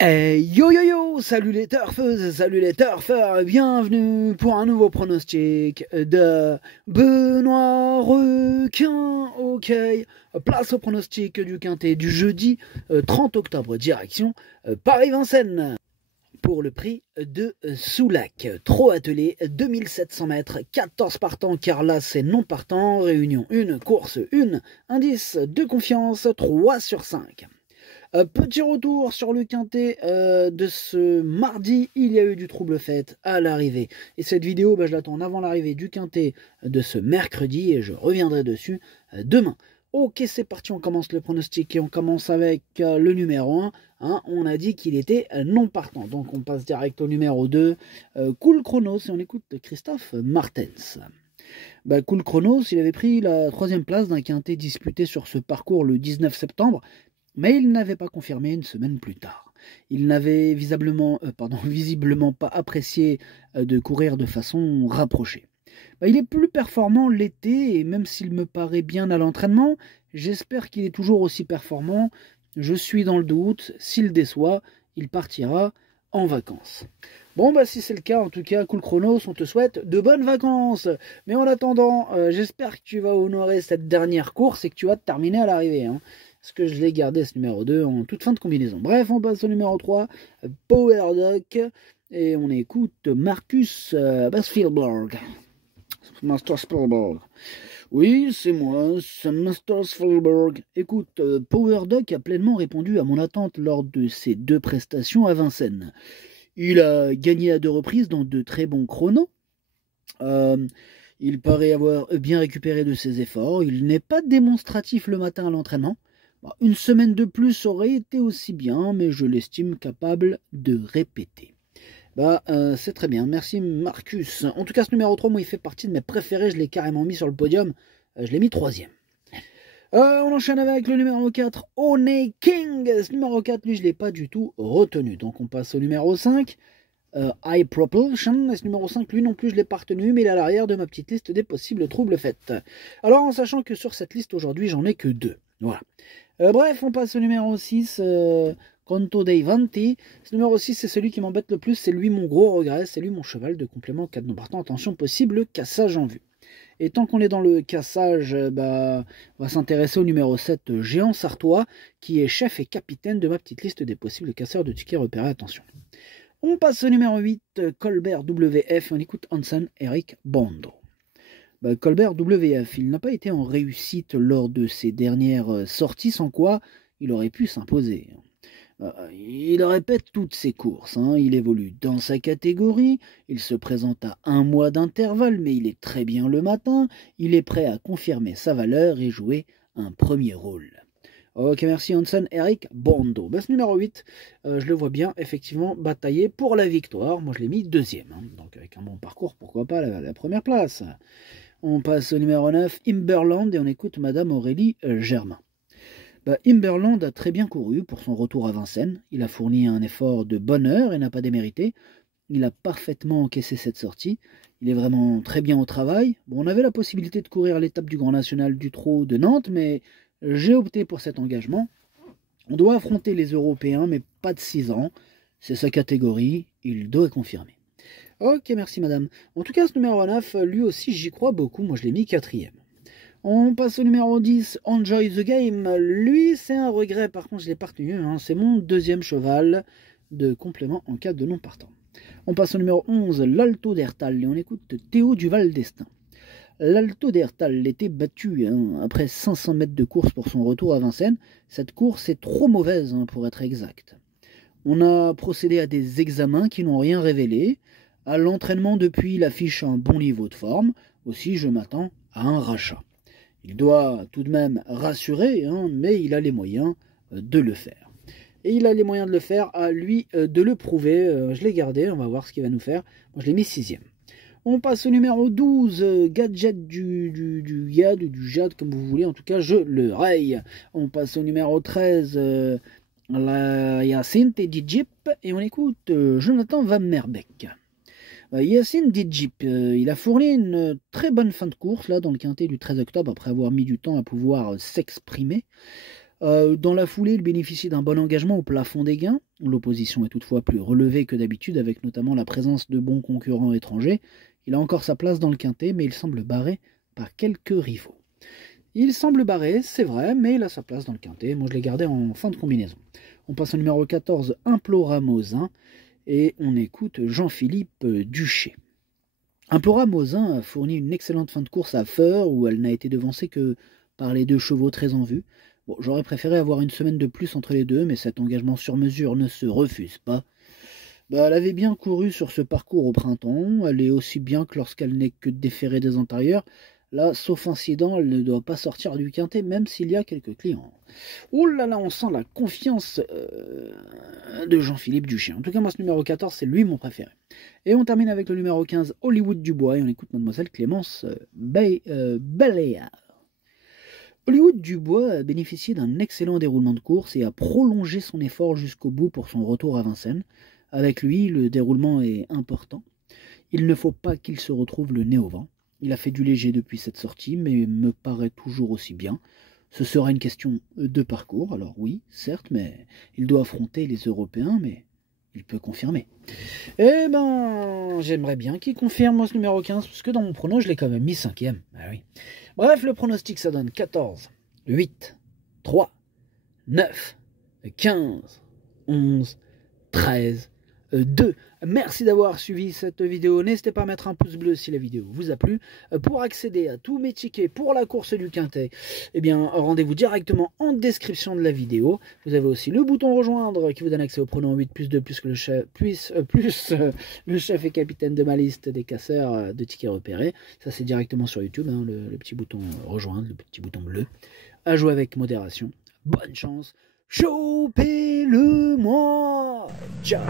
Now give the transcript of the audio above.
Hey yo yo yo, salut les turfeuses, salut les turfeurs, bienvenue pour un nouveau pronostic de Benoît Requin. Ok, place au pronostic du quintet du jeudi 30 octobre, direction Paris-Vincennes. Pour le prix de Soulac, trop attelé, 2700 mètres, 14 partants car là c'est non partant, réunion 1, course 1, indice de confiance 3 sur 5. Petit retour sur le quintet de ce mardi, il y a eu du trouble fait à l'arrivée. Et cette vidéo, je l'attends avant l'arrivée du quintet de ce mercredi et je reviendrai dessus demain. Ok, c'est parti, on commence le pronostic et on commence avec le numéro 1. Hein, on a dit qu'il était non partant, donc on passe direct au numéro 2. Cool Chronos et on écoute Christophe Martens. Cool Chronos, il avait pris la 3e place d'un quintet disputé sur ce parcours le 19 septembre. Mais il n'avait pas confirmé une semaine plus tard. Il n'avait visiblement pas apprécié de courir de façon rapprochée. Il est plus performant l'été, et même s'il me paraît bien à l'entraînement, j'espère qu'il est toujours aussi performant. Je suis dans le doute, s'il déçoit, il partira en vacances. Bon, si c'est le cas, en tout cas, Cool Chronos, on te souhaite de bonnes vacances. Mais en attendant, j'espère que tu vas honorer cette dernière course et que tu vas te terminer à l'arrivée. Hein. Parce que je l'ai gardé ce numéro 2 en toute fin de combinaison. Bref, on passe au numéro 3, Power Duck. Et on écoute Marcus Spielberg. Master Spielberg. Oui, c'est moi, c'est Master Spielberg. Écoute, Power Duck a pleinement répondu à mon attente lors de ses 2 prestations à Vincennes. Il a gagné à 2 reprises dans de très bons chronos. Il paraît avoir bien récupéré de ses efforts. Il n'est pas démonstratif le matin à l'entraînement. Une semaine de plus aurait été aussi bien, mais je l'estime capable de répéter. C'est très bien, merci Marcus. En tout cas, ce numéro 3, moi, il fait partie de mes préférés. Je l'ai carrément mis sur le podium. Je l'ai mis 3e. On enchaîne avec le numéro 4, Honey King. Ce numéro 4, lui, je ne l'ai pas du tout retenu. Donc, on passe au numéro 5. High Propulsion, ce numéro 5, lui non plus je l'ai pas retenu, mais il est à l'arrière de ma petite liste des possibles troubles faits. Alors en sachant que sur cette liste aujourd'hui j'en ai que 2. Voilà. Bref, on passe au numéro 6, Conto dei Vanti. Ce numéro 6, c'est celui qui m'embête le plus, c'est lui mon gros regret, c'est lui mon cheval de complément 4 non partant. Attention, possible cassage en vue. Et tant qu'on est dans le cassage, on va s'intéresser au numéro 7, Géant Sartois, qui est chef et capitaine de ma petite liste des possibles casseurs de tickets repérés. Attention. On passe au numéro 8, Colbert WF, et on écoute Hansen Eric Bondo. Colbert WF, il n'a pas été en réussite lors de ses dernières sorties, sans quoi il aurait pu s'imposer. Il répète toutes ses courses, il évolue dans sa catégorie, il se présente à 1 mois d'intervalle, mais il est très bien le matin, il est prêt à confirmer sa valeur et jouer un premier rôle. Ok, merci Hansen, Eric Bondo. Ce numéro 8, je le vois bien, effectivement, batailler pour la victoire. Moi, je l'ai mis 2e. Donc, avec un bon parcours, pourquoi pas la première place. On passe au numéro 9, Imberland, et on écoute Madame Aurélie Germain. Imberland a très bien couru pour son retour à Vincennes. Il a fourni un effort de bonne heure et n'a pas démérité. Il a parfaitement encaissé cette sortie. Il est vraiment très bien au travail. On avait la possibilité de courir l'étape du Grand National du Trot de Nantes, mais j'ai opté pour cet engagement. On doit affronter les Européens, mais pas de 6 ans. C'est sa catégorie, il doit confirmer. Ok, merci madame. En tout cas, ce numéro 9, lui aussi, j'y crois beaucoup. Moi, je l'ai mis 4e. On passe au numéro 10, Enjoy the Game. Lui, c'est un regret. Par contre, je l'ai pas retenu. C'est mon 2e cheval de complément en cas de non partant. On passe au numéro 11, l'Alto d'Hertal. Et on écoute Théo Duval d'Estaing. L'Alto d'Hertal l'était battu après 500 mètres de course pour son retour à Vincennes. Cette course est trop mauvaise pour être exact. On a procédé à des examens qui n'ont rien révélé. À l'entraînement depuis, il affiche un bon niveau de forme. Aussi, je m'attends à un rachat. Il doit tout de même rassurer, mais il a les moyens de le faire. Et il a les moyens de le faire, à lui de le prouver. Je l'ai gardé, on va voir ce qu'il va nous faire. Moi, je l'ai mis 6e. On passe au numéro 12, Gadget du Yad ou du Jade, comme vous voulez. En tout cas, je le raye. On passe au numéro 13, la Yacinthe Jeep. Et on écoute Jonathan Van Merbeek. Yacine Jeep, il a fourni une très bonne fin de course là dans le quintet du 13 octobre après avoir mis du temps à pouvoir s'exprimer. Dans la foulée, il bénéficie d'un bon engagement au plafond des gains. L'opposition est toutefois plus relevée que d'habitude, avec notamment la présence de bons concurrents étrangers. Il a encore sa place dans le quintet, mais il semble barré par quelques rivaux. Il semble barré, c'est vrai, mais il a sa place dans le quintet. Moi, je l'ai gardé en fin de combinaison. On passe au numéro 14, Implora-Mosin, et on écoute Jean-Philippe Duché. Implora-Mosin a fourni une excellente fin de course à Feur, où elle n'a été devancée que par les 2 chevaux très en vue. Bon, j'aurais préféré avoir une semaine de plus entre les deux, mais cet engagement sur mesure ne se refuse pas. Elle avait bien couru sur ce parcours au printemps, elle est aussi bien que lorsqu'elle n'est que déférée des antérieurs. Là, sauf incident, elle ne doit pas sortir du quintet, même s'il y a quelques clients. Ouh là là, on sent la confiance de Jean-Philippe Duché. En tout cas, moi, ce numéro 14, c'est lui mon préféré. Et on termine avec le numéro 15, Hollywood Dubois, et on écoute Mademoiselle Clémence Baléard. Hollywood Dubois a bénéficié d'un excellent déroulement de course et a prolongé son effort jusqu'au bout pour son retour à Vincennes. Avec lui, le déroulement est important. Il ne faut pas qu'il se retrouve le nez au vent. Il a fait du léger depuis cette sortie, mais me paraît toujours aussi bien. Ce sera une question de parcours, alors oui, certes, mais il doit affronter les Européens, mais il peut confirmer. Eh ben, j'aimerais bien qu'il confirme, moi, ce numéro 15, parce que dans mon prono, je l'ai quand même mis 5e. Ah oui. Bref, le pronostic, ça donne 14, 8, 3, 9, 15, 11, 13, 2. Merci d'avoir suivi cette vidéo. N'hésitez pas à mettre un pouce bleu si la vidéo vous a plu. Pour accéder à tous mes tickets pour la course du Quintet, eh bien, rendez-vous directement en description de la vidéo. Vous avez aussi le bouton rejoindre qui vous donne accès au pronom 8+2 plus que le chef, le chef et capitaine de ma liste des casseurs de tickets repérés. Ça, c'est directement sur YouTube, hein, le petit bouton rejoindre, le petit bouton bleu. À jouer avec modération. Bonne chance. Chopez-le-moi. Ciao.